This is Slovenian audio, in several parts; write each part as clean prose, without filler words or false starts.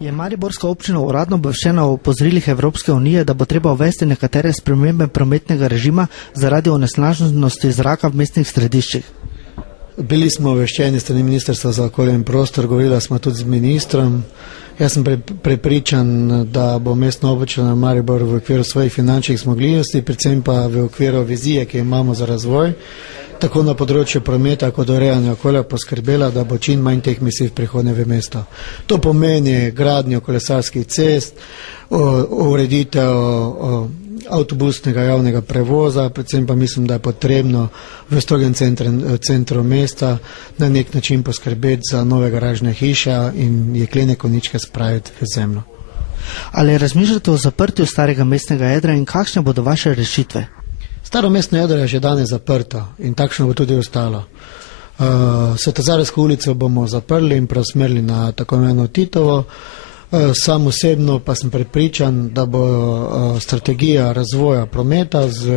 Je mariborska občina uradno obveščena o opozorilih Evropske unije, da bo treba uvesti nekatere spremembe prometnega režima zaradi onesnaženosti zraka v mestnih središčih? Bili smo obveščeni strani Ministrstva za okolje in prostor, govorila smo tudi z ministrom. Jaz sem prepričan, da bo mestna občina Maribor v okviru svojih finančnih zmogljivosti, predvsem pa v okviru vizije, ki imamo za razvoj, tako na področju prometa kot urejanja okolja poskrbela, da bo čim manj teh emisij v prihodnje v mesto. To pomeni gradnjo kolesarskih cest, ureditev avtobusnega javnega prevoza, predvsem pa mislim, da je potrebno v strogem centru mesta na nek način poskrbeti za nove garažne hiše in jeklene koničke spraviti v zemljo. Ali razmišljate o zaprtju starega mestnega jedra in kakšne bodo vaše rešitve? Staro mestno jedro je že danes zaprto in takšno bo tudi ostalo. Svetozarsko ulico bomo zaprli in preusmerili na tako imenovano Titovo. Sam osebno pa sem prepričan, da bo strategija razvoja prometa z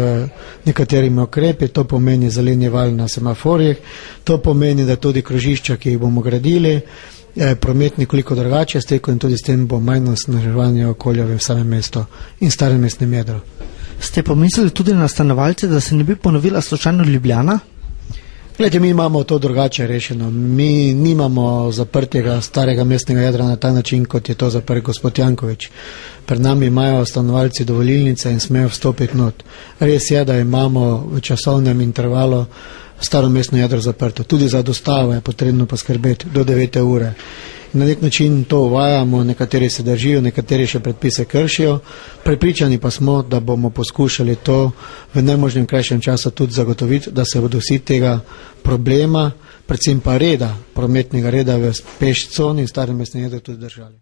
nekaterimi ukrepi, to pomeni zelenjeval na semaforjih, to pomeni, da tudi krožišča, ki jih bomo gradili, promet nekoliko drugače stekel in tudi s tem bo manj onesnaževanja okolja v samem mestu in starem mestnem jedru. Ste pomislili tudi na stanovalce, da se ne bi ponovila slučajno Ljubljana? Glede, mi imamo to drugače rešeno. Mi nimamo zaprtega starega mestnega jedra na ta način, kot je to zaprt gospod Janković. Pred nami imajo stanovalci dovolilnice in smejo vstopiti not. Res je, da imamo v časovnem intervalu staro mestno jedro zaprto. Tudi za dostavo je potrebno poskrbeti do 9. ure. Na nek način to uvajamo, nekateri se držijo, nekateri še predpise kršijo. Prepričani pa smo, da bomo poskušali to v najmožnem krajšem času tudi zagotoviti, da se bodo vsi tega problema, predvsem pa reda, prometnega reda v peš coni in starem mestnem jedru tudi držali.